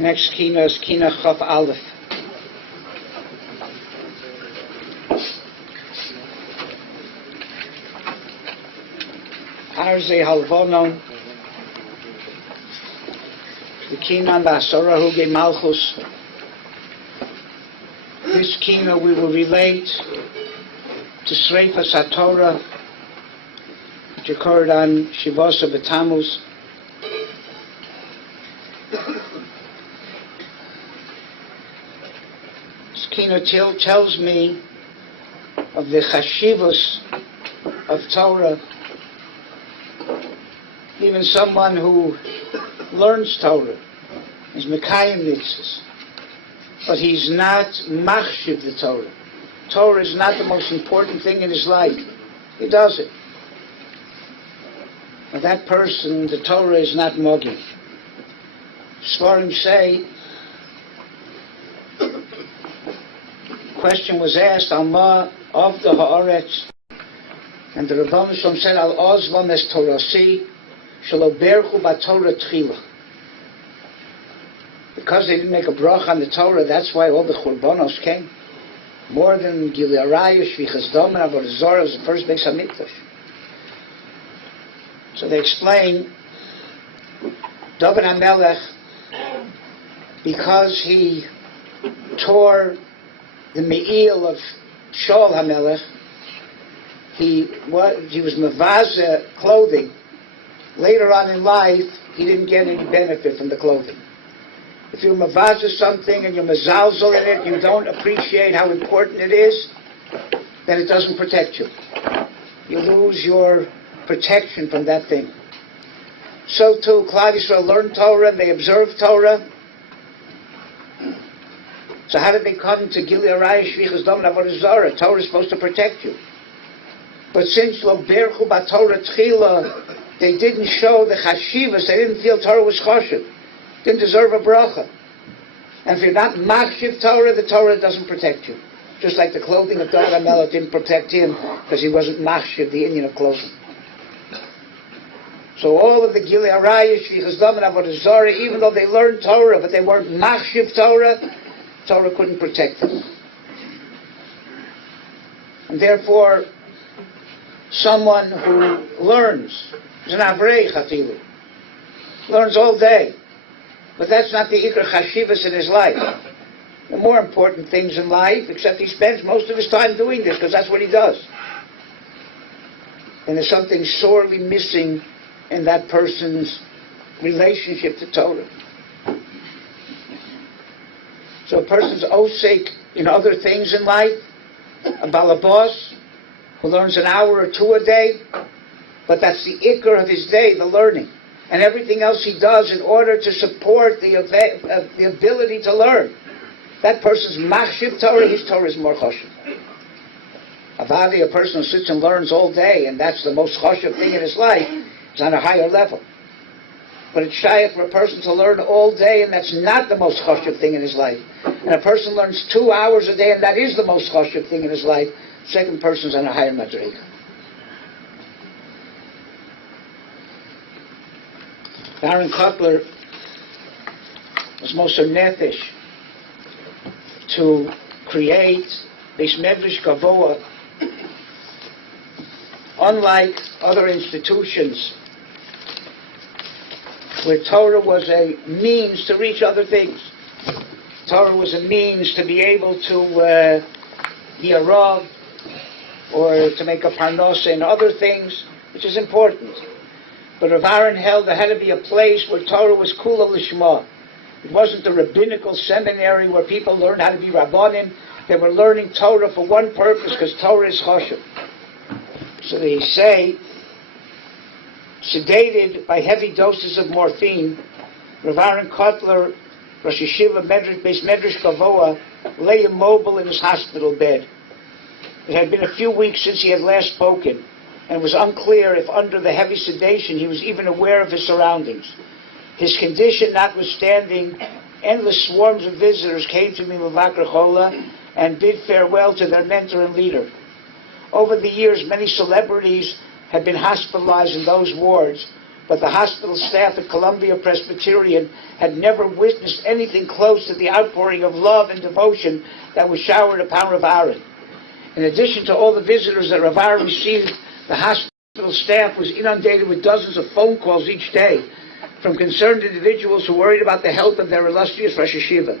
Next Kinna is Kinna Chaf Aleph. Arze Halvonon, the Kinna and the Asara Huge Malchus. This Kinna we will relate to Sreifas HaTorah, which occurred on Shivasa B'Tammuz. This Kinna tells me of the chashivus of Torah. Even someone who learns Torah is mekayim mitzvahs, but he's not machshiv the Torah. Torah is not the most important thing in his life. He does it. But that person, the Torah is not mogin. Svarim say, question was asked, Alma of the Haaretz, and the Rebbeinu Shalom said, Al Ozvam es Torasi, Shalo Berchu B'Torah Tchila. Because they didn't make a bracha on the Torah, that's why all the Churbanos came. More than Gilui Arayah, Shvichas Dom, and Avodah Zarah was the first Beis HaMikdash. So they explain, David HaMelech, because he tore the Me'il of Shaul HaMelech, he was mevazeh clothing. Later on in life, he didn't get any benefit from the clothing. If you're mevazeh something and you're mezalzel in it, you don't appreciate how important it is, then it doesn't protect you. You lose your protection from that thing. So too, Klal Yisrael learned Torah and they observed Torah. So how did they come to Gilui Arayah, Shvichas Dom, and Avodah Zarah? Torah is supposed to protect you. But since Lo Berchu B'Torah Tchila, they didn't show the chashivas, they didn't feel Torah was chashiv, didn't deserve a bracha. And if you're not machshiv Torah, the Torah doesn't protect you. Just like the clothing of David HaMelech didn't protect him because he wasn't machshiv, the Indian of clothing. So all of the Gilui Arayah, Shvichas Dom, and Avodah Zarah, even though they learned Torah, but they weren't machshiv Torah, Torah couldn't protect them. And therefore, someone who learns, is an Avreich Afilu, learns all day, but that's not the Ikar Chashivas in his life. The more important things in life, except he spends most of his time doing this, because that's what he does. And there's something sorely missing in that person's relationship to Torah. So a person's osek in other things in life, a balabos, who learns an hour or two a day, but that's the ikar of his day, the learning. And everything else he does in order to support the ability to learn. That person's machshiv Torah, his Torah is more chashiv. Avadi, a person who sits and learns all day, and that's the most chashiv thing in his life, is on a higher level. But it's shy for a person to learn all day, and that's not the most chashiv thing in his life. And a person learns 2 hours a day, and that is the most chashiv thing in his life. Second person's on a higher madrega. Aaron Kotler was Moshav Nefesh to create Beis Medrash Gavoa. Unlike other institutions where Torah was a means to reach other things. Torah was a means to be able to be a Rav, or to make a parnasa and other things, which is important. But Rav Aaron held there had to be a place where Torah was kula lishma. It wasn't a rabbinical seminary where people learned how to be rabbanim. They were learning Torah for one purpose, because Torah is chashuv. So they say, sedated by heavy doses of morphine, Rav Aaron Kotler, Rosh Yeshiva Beis Medrash Gavoa, lay immobile in his hospital bed. It had been a few weeks since he had last spoken, and it was unclear if under the heavy sedation he was even aware of his surroundings. His condition notwithstanding, endless swarms of visitors came to Mivakar Chola and bid farewell to their mentor and leader. Over the years, many celebrities had been hospitalized in those wards, but the hospital staff at Columbia Presbyterian had never witnessed anything close to the outpouring of love and devotion that was showered upon Rav Aaron. In addition to all the visitors that Rav Aaron received, the hospital staff was inundated with dozens of phone calls each day from concerned individuals who worried about the health of their illustrious Rosh Yeshiva.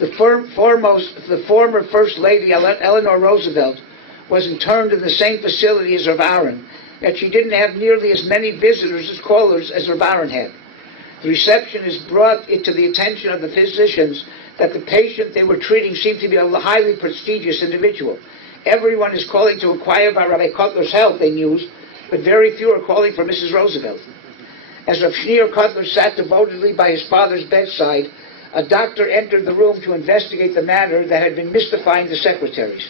The former First Lady Eleanor Roosevelt was interned in the same facility as Rav Aaron, that she didn't have nearly as many visitors as callers as Rav Aaron had. The receptionist brought it to the attention of the physicians that the patient they were treating seemed to be a highly prestigious individual. Everyone is calling to inquire about Rabbi Kotler's health, they mused, but very few are calling for Mrs. Roosevelt. As Rav Shneur Kotler sat devotedly by his father's bedside, a doctor entered the room to investigate the matter that had been mystifying the secretaries.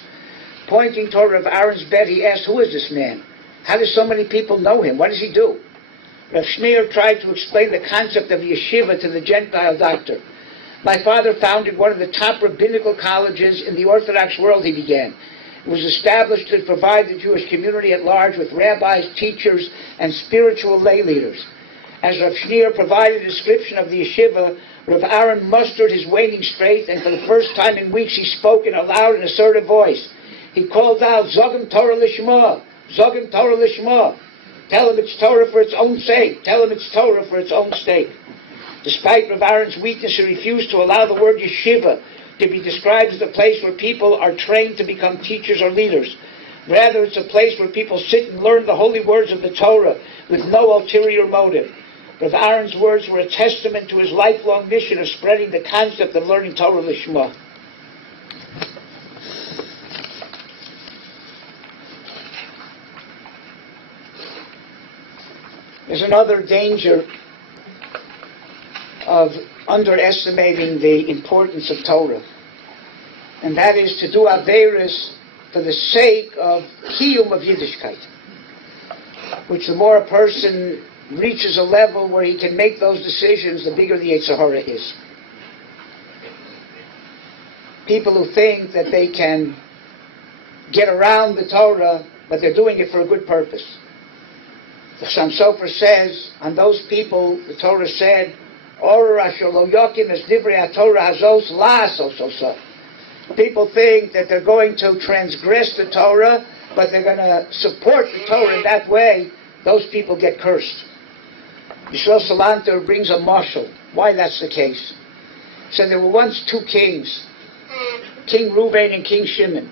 Pointing toward Rav Aaron's bed, he asked, "Who is this man? How do so many people know him? What does he do?" Rav Shneur tried to explain the concept of yeshiva to the Gentile doctor. "My father founded one of the top rabbinical colleges in the Orthodox world," he began. "It was established to provide the Jewish community at large with rabbis, teachers, and spiritual lay leaders." As Rav Shneur provided a description of the yeshiva, Rav Aaron mustered his waning strength, and for the first time in weeks he spoke in a loud and assertive voice. He called out, "Zogim Torah Lishma! Zogim Torah Lishma! Tell him it's Torah for its own sake. Tell him it's Torah for its own sake." Despite Rav Aaron's weakness, he refused to allow the word yeshiva to be described as a place where people are trained to become teachers or leaders. Rather, it's a place where people sit and learn the holy words of the Torah with no ulterior motive. Rav Aaron's words were a testament to his lifelong mission of spreading the concept of learning Torah Lishma. There's another danger of underestimating the importance of Torah, and that is to do averis for the sake of kiyum of Yiddishkeit, which the more a person reaches a level where he can make those decisions, the bigger the Yetzer Hara is. People who think that they can get around the Torah, but they're doing it for a good purpose. The Sham Sofer says, on those people, the Torah said, people think that they're going to transgress the Torah, but they're going to support the Torah in that way. Those people get cursed. Yisrael Salanter brings a mashal, why that's the case. So there were once two kings, King Reuven and King Shimon.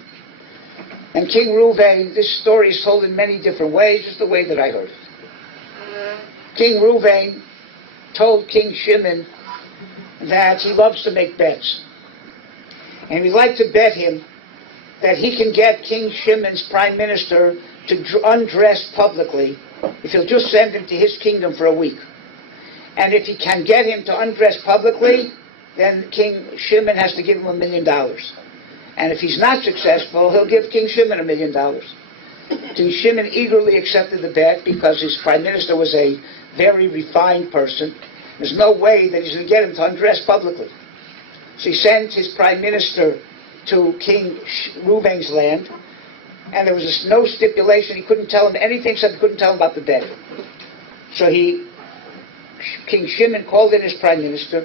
And King Reuven, this story is told in many different ways, just the way that I heard it. King Reuven told King Shimon that he loves to make bets. And he'd like to bet him that he can get King Shimon's prime minister to undress publicly if he'll just send him to his kingdom for a week. And if he can get him to undress publicly, then King Shimon has to give him $1 million. And if he's not successful, he'll give King Shimon $1 million. King Shimon eagerly accepted the bet because his prime minister was a very refined person. There's no way that he's going to get him to undress publicly. So he sent his prime minister to King Reuven's land, and there was no stipulation. He couldn't tell him anything except he couldn't tell him about the bet. So King Shimon called in his prime minister,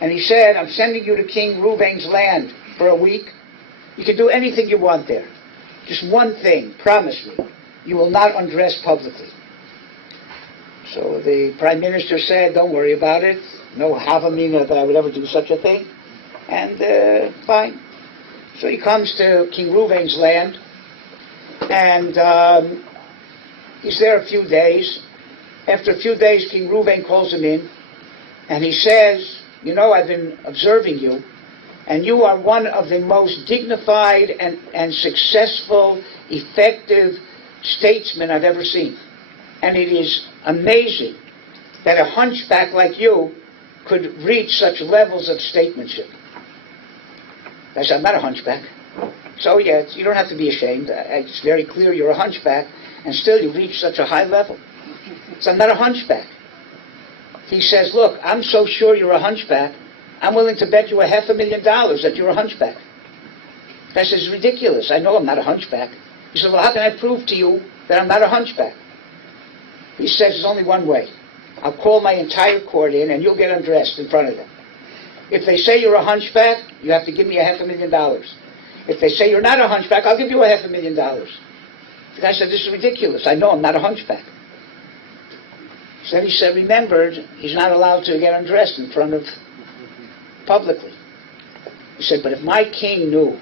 and he said, "I'm sending you to King Reuven's land for a week. You can do anything you want there. Just one thing, promise me, you will not undress publicly." So the prime minister said, "Don't worry about it. No havamina that I would ever do such a thing." And fine. So he comes to King Reuven's land, and he's there a few days. After a few days, King Reuven calls him in, and he says, "You know, I've been observing you, and you are one of the most dignified and successful, effective statesmen I've ever seen. And it is amazing that a hunchback like you could reach such levels of statesmanship." I said, "I'm not a hunchback." "So yeah, you don't have to be ashamed. It's very clear you're a hunchback, and still you reach such a high level." So "I'm not a hunchback." He says, "Look, I'm so sure you're a hunchback, I'm willing to bet you $500,000 that you're a hunchback." I says, "It's ridiculous. I know I'm not a hunchback." He said, "Well, how can I prove to you that I'm not a hunchback?" He says, "There's only one way. I'll call my entire court in, and you'll get undressed in front of them. If they say you're a hunchback, you have to give me $500,000. If they say you're not a hunchback, I'll give you $500,000. The guy said, this is ridiculous. I know I'm not a hunchback. He said, remembered, he's not allowed to get undressed in front of publicly. He said, but if my king knew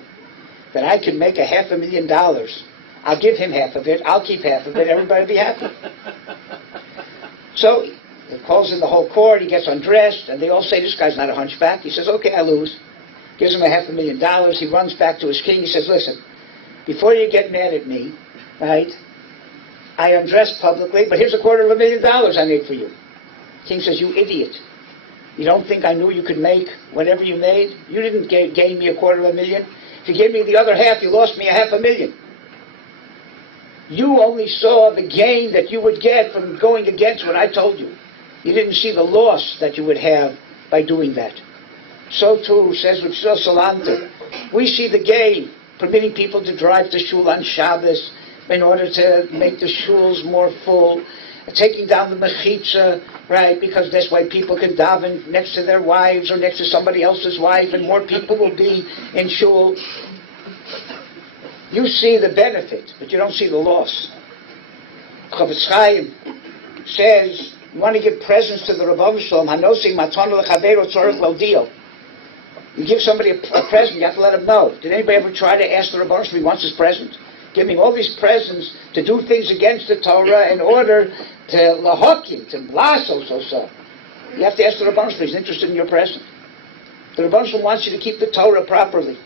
that I could make $500,000, I'll give him half of it, I'll keep half of it, everybody will be happy. So he calls in the whole court, he gets undressed, and they all say, this guy's not a hunchback. He says, okay, I lose. Gives him $500,000, he runs back to his king, he says, listen, before you get mad at me, right, I undressed publicly, but here's $250,000 I made for you. King says, you idiot. You don't think I knew you could make whatever you made? You didn't gain me $250,000. If you gave me the other half, you lost me $500,000. You only saw the gain that you would get from going against what I told you. You didn't see the loss that you would have by doing that. So too, says Rav Salanter, we see the gain, permitting people to drive to shul on Shabbos in order to make the shuls more full, taking down the mechitza, right, because that's why people can daven next to their wives or next to somebody else's wife, and more people will be in shul. You see the benefit, but you don't see the loss. Chavetz Chaim says, you want to give presents to the Rebbeinu Shalom, hanosi matana lechaveiro tzorich lodio. You give somebody a present, you have to let them know. Did anybody ever try to ask the Rebbeinu Shalom if he wants his present? Giving all these presents to do things against the Torah in order to lahokim, to blaso, so. You have to ask the Rebbeinu Shalom if he's interested in your present. The Rebbeinu Shalom wants you to keep the Torah properly.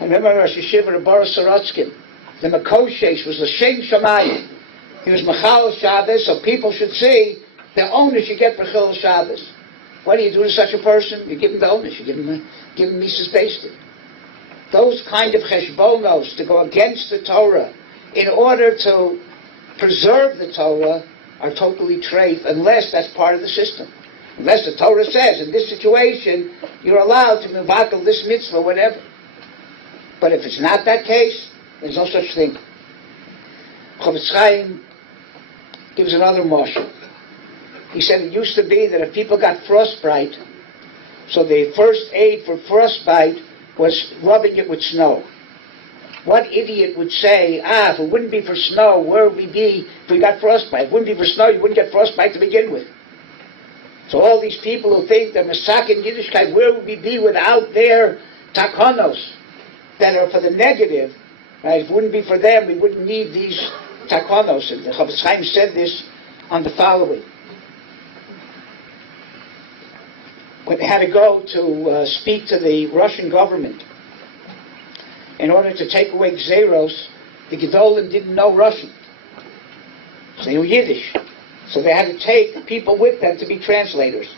I remember Rosh Yeshiva, the Boris Sorotskin, the Makoshesh was the Shem Shamayim. He was Mechal Shabbos, so people should see the onus you get for Chil Shabbos. What do you do to such a person? You give him the onus, you give him Mises Beisted. Those kind of cheshbonos to go against the Torah in order to preserve the Torah are totally treif, unless that's part of the system. Unless the Torah says, in this situation, you're allowed to mevakel this mitzvah, whatever. But if it's not that case, there's no such thing. Chavetz Chaim gives another moshav. He said it used to be that if people got frostbite, so the first aid for frostbite was rubbing it with snow. What idiot would say, if it wouldn't be for snow, where would we be if we got frostbite? If it wouldn't be for snow, you wouldn't get frostbite to begin with. So all these people who think they're Masak in Yiddishkeit, where would we be without their takonos that are for the negative? Right? If it wouldn't be for them, we wouldn't need these takonos. And the Chavetz Chaim said this on the following. When they had to go to speak to the Russian government in order to take away Gzeros, the Gedolim didn't know Russian. So they knew Yiddish. So they had to take people with them to be translators.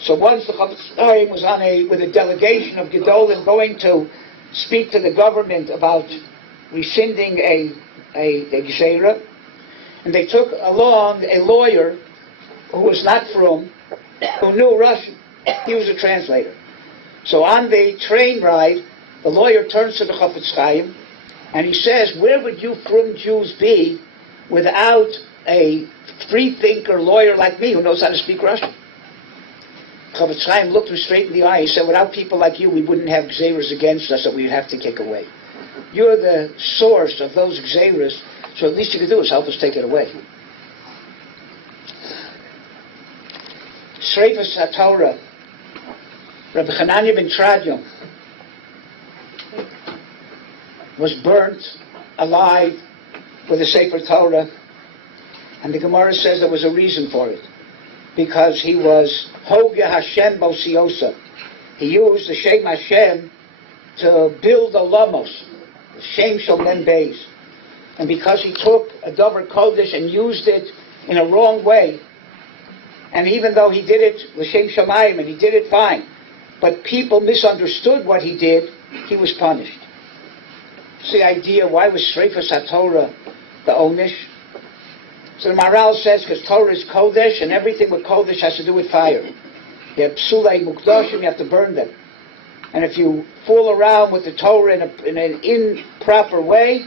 So once the Chavetz Chaim was with a delegation of Gedolim going to speak to the government about rescinding a Gzera, and they took along a lawyer who was not from, who knew Russian. He was a translator. So on the train ride, the lawyer turns to the Chavetz Chaim and he says, where would you from Jews be without a free thinker lawyer like me who knows how to speak Russian? Chavetz Chaim looked him straight in the eye. He said, without people like you, we wouldn't have Gzeras against us that we'd have to kick away. You're the source of those Gzeras, so at least you can do is help us take it away. Sreifas HaTorah. Rabbi Hanania ben Tradion was burnt alive with a Sefer Torah, and the Gemara says there was a reason for it, because he was Hoge Hashem Bosiosa. He used the Shem Hashem to build a Lamos, Shem Sholem Beis, and because he took a Dover Kodesh and used it in a wrong way, and even though he did it L'Shem Shamayim and he did it fine, but people misunderstood what he did, he was punished. It's the idea, why was Sreifas HaTorah the Onish? So the Maharal says, because Torah is Kodesh, and everything with Kodesh has to do with fire. You have Psulei Mukdoshim, you have to burn them. And if you fool around with the Torah in an improper way,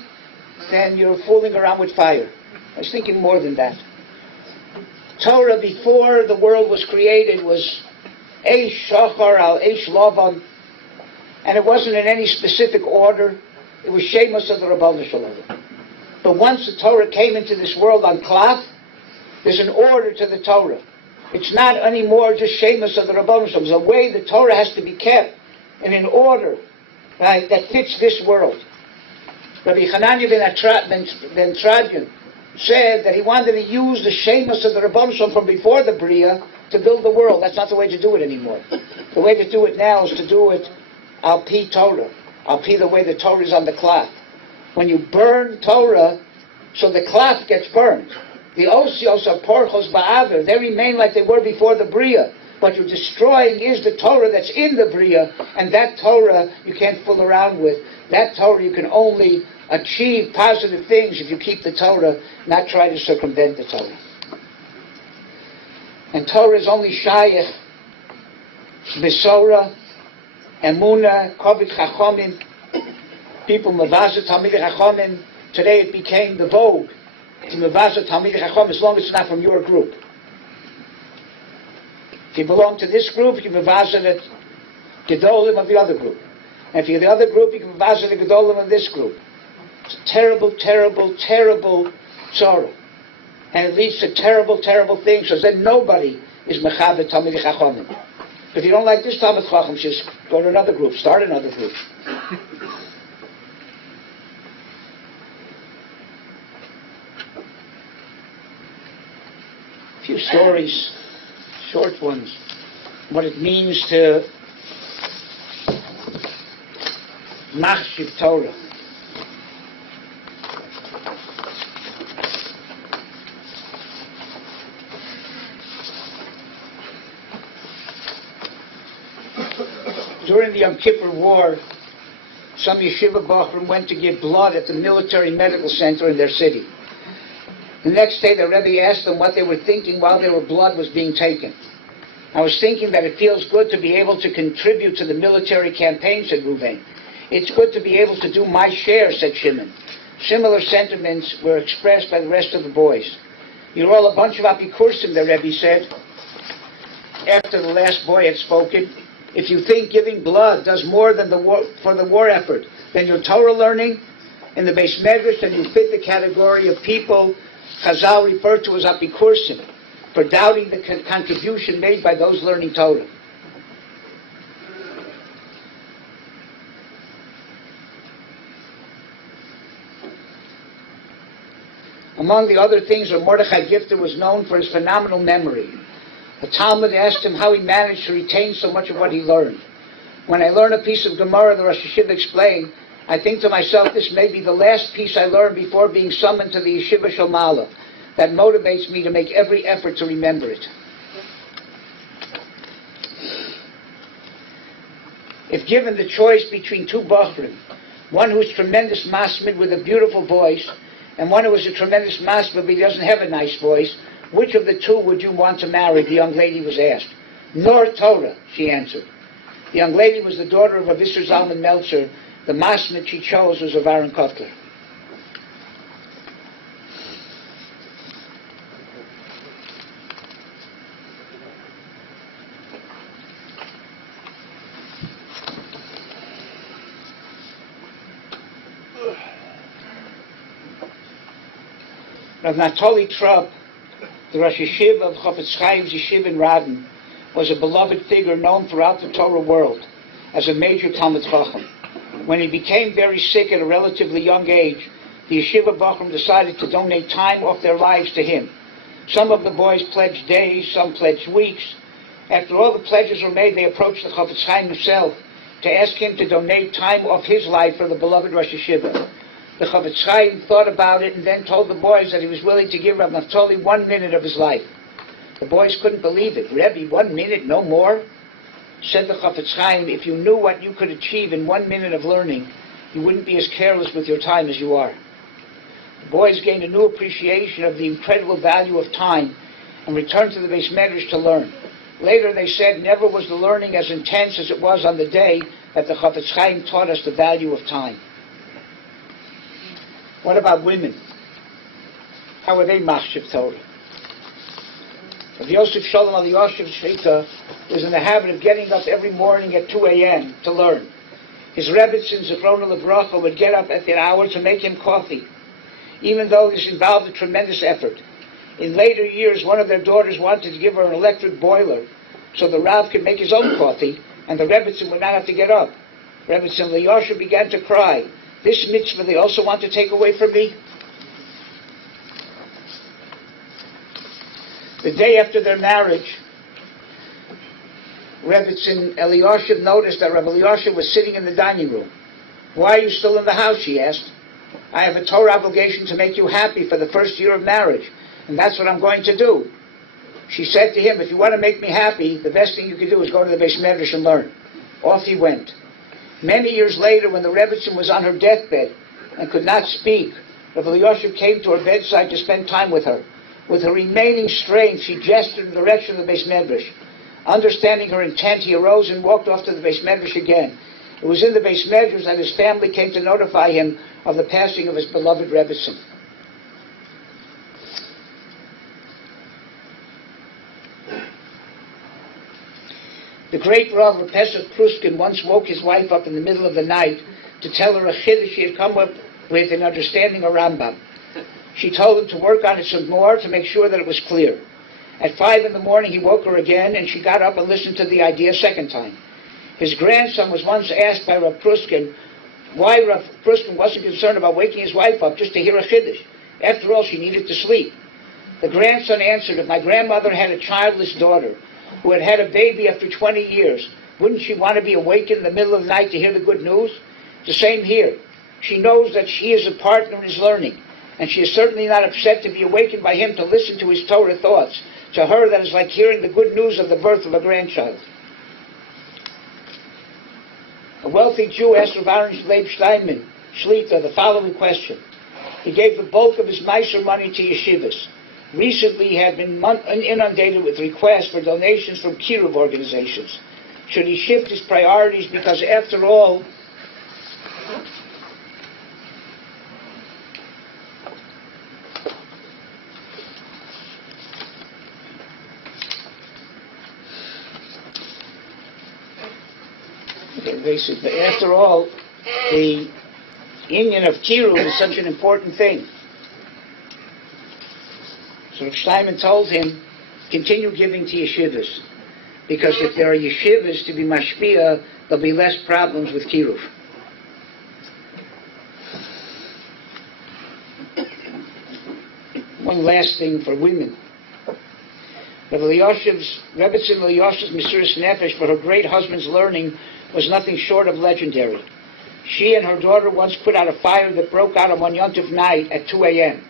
then you're fooling around with fire. I was thinking more than that. Torah before the world was created was Eish Shachar al Eish Lavan, and it wasn't in any specific order. It was Shemos of the Rabbanu Shalom. But once the Torah came into this world on Klaf, there's an order to the Torah. It's not anymore just Shemos of the Rabbanu Shalom. There's a way the Torah has to be kept in an order, right, that fits this world. Rabbi Hananya ben Tradian said that he wanted to use the Shemos of the Rabbanu Shalom from before the Bria to build the world. That's not the way to do it anymore. The way to do it now is to do it al pi Torah, al pi the way the Torah is on the cloth. When you burn Torah, so the cloth gets burned. The osios are porchos ba'aver. They remain like they were before the Bria. What you're destroying is the Torah that's in the Bria, and that Torah you can't fool around with. That Torah you can only achieve positive things if you keep the Torah, not try to circumvent the Torah. And Torah is only shayach, besora, emuna, kovit chachomim, people mevazah talmidei chachomim. Today it became the vogue to mevazah talmidei chachomim, as long as it's not from your group. If you belong to this group, you mevazah the gedolim of the other group. And if you're the other group, you can mevazah the gedolim of this group. It's a terrible, terrible, terrible sorrow. And it leads to terrible, terrible things, because then nobody is mechaber talmidei chachomim. If you don't like this Talmid Chacham, just go to another group, start another group. A few stories, short ones, what it means to machshiv Torah. During the Yom Kippur War, some yeshiva bachrim went to give blood at the military medical center in their city. The next day, the Rebbe asked them what they were thinking while their blood was being taken. I was thinking that it feels good to be able to contribute to the military campaign, said Ruvain. It's good to be able to do my share, said Shimon. Similar sentiments were expressed by the rest of the boys. You're all a bunch of apikursim, the Rebbe said. After the last boy had spoken, if you think giving blood does more than for the war effort than your Torah learning in the Beis Medrash, then you fit the category of people Chazal referred to as apikursim, for doubting the contribution made by those learning Torah. Among the other things, Mordechai Gifter was known for his phenomenal memory. The Talmud asked him how he managed to retain so much of what he learned. When I learn a piece of Gemara, the Rosh Yeshiva explained, I think to myself, this may be the last piece I learned before being summoned to the Yeshiva Shel Ma'ala. That motivates me to make every effort to remember it. If given the choice between two bachrim, one who is tremendous masmid with a beautiful voice, and one who is a tremendous masmid but he doesn't have a nice voice, which of the two would you want to marry? The young lady was asked. Nor Torah, she answered. The young lady was the daughter of Rav Isser Zalman Meltzer. The masmid she chose was of Aaron Kotler. Rav Natoli Trupp, the Rosh Yeshiva of Chofetz Chaim's Yeshiva in Radin, was a beloved figure known throughout the Torah world as a major Talmid Chacham. When he became very sick at a relatively young age, the Yeshiva Bachram decided to donate time off their lives to him. Some of the boys pledged days, some pledged weeks. After all the pledges were made, they approached the Chofetz Chaim himself to ask him to donate time off his life for the beloved Rosh Yeshiva. The Chofetz Chaim thought about it and then told the boys that he was willing to give Rav Naftali 1 minute of his life. The boys couldn't believe it. Rebbe, 1 minute, no more? Said the Chofetz Chaim, if you knew what you could achieve in 1 minute of learning, you wouldn't be as careless with your time as you are. The boys gained a new appreciation of the incredible value of time and returned to the Beis Medrash to learn. Later they said never was the learning as intense as it was on the day that the Chofetz Chaim taught us the value of time. What about women? How are they machshiv Torah? Rav Yosef Shalom Aliyashiv Shvita was in the habit of getting up every morning at 2 a.m. to learn. His Rebbetzin, Zichrona Livracha, would get up at that hour to make him coffee, even though this involved a tremendous effort. In later years, one of their daughters wanted to give her an electric boiler so the Rav could make his own coffee, and the Rebbetzin would not have to get up. Rebbetzin Liyashiv began to cry. This mitzvah they also want to take away from me? The day after their marriage, Rebbetzin Eliashiv noticed that Rav Eliashiv was sitting in the dining room. Why are you still in the house, she asked. I have a Torah obligation to make you happy for the first year of marriage, and that's what I'm going to do. She said to him, if you want to make me happy, the best thing you can do is go to the Beis Medrash and learn. Off he went. Many years later, when the Rebbetzin was on her deathbed and could not speak, Rav Eliashiv came to her bedside to spend time with her. With her remaining strength, she gestured in the direction of the Beis Medrash. Understanding her intent, he arose and walked off to the Beis Medrash again. It was in the Beis Medrash that his family came to notify him of the passing of his beloved Rebbetzin. The great Rav Pesach Pruskin once woke his wife up in the middle of the night to tell her a chiddush she had come up with in understanding a Rambam. She told him to work on it some more to make sure that it was clear. At 5 a.m, he woke her again, and she got up and listened to the idea a second time. His grandson was once asked by Rav Pruskin why Rav Pruskin wasn't concerned about waking his wife up just to hear a chiddush. After all, she needed to sleep. The grandson answered, if my grandmother had a childless daughter who had had a baby after 20 years, wouldn't she want to be awakened in the middle of the night to hear the good news? The same here. She knows that she is a partner in his learning, and she is certainly not upset to be awakened by him to listen to his Torah thoughts. To her, that is like hearing the good news of the birth of a grandchild. A wealthy Jew asked Rav Aaron Leib Steinman, Shlita, the following question. He gave the bulk of his meiser money to yeshivas. Recently, he had been inundated with requests for donations from kiruv organizations. Should he shift his priorities? Because after all, the union of kiruv is such an important thing. So Rav Steinman told him, continue giving to yeshivas, because if there are yeshivas to be mashpia, there'll be less problems with kiruv. One last thing for women. Rebbetzin Eliashiv's Mesiras Nefesh for her great husband's learning was nothing short of legendary. She and her daughter once put out a fire that broke out on one Yom Tov night at 2 a.m.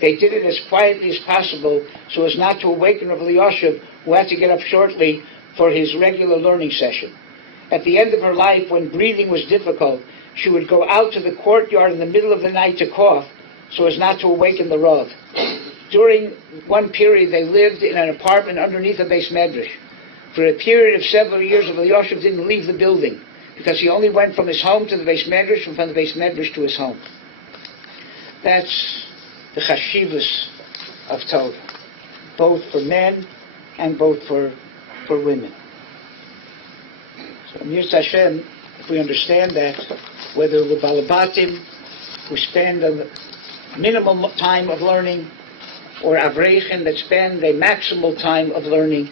They did it as quietly as possible so as not to awaken Rav Eliashiv, who had to get up shortly for his regular learning session. At the end of her life, when breathing was difficult, she would go out to the courtyard in the middle of the night to cough so as not to awaken the Rav. During one period, they lived in an apartment underneath a Beis Medrash. For a period of several years, Rav Eliashiv didn't leave the building because he only went from his home to the Beis Medrash and from the Beis Medrash to his home. That's the chashivas of Torah, both for men and both for women. So, Mir Hashem, if we understand that, whether we're balabatim, who spend a minimal time of learning, or avreichen that spend a maximal time of learning,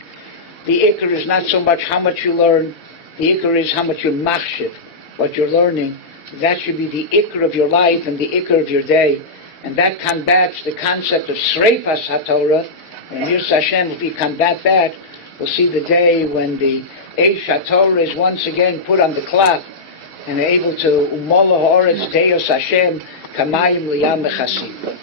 the ikar is not so much how much you learn, the ikar is how much you machshiv, what you're learning. That should be the ikar of your life and the ikar of your day. And that combats the concept of Sreifas HaTorah. And Mir Hashem, if we combat that, we'll see the day when the Eish HaTorah is once again put on the clock and able to Umola Ha'oretz Deos Hashem Kamayim Liyam Mechasim.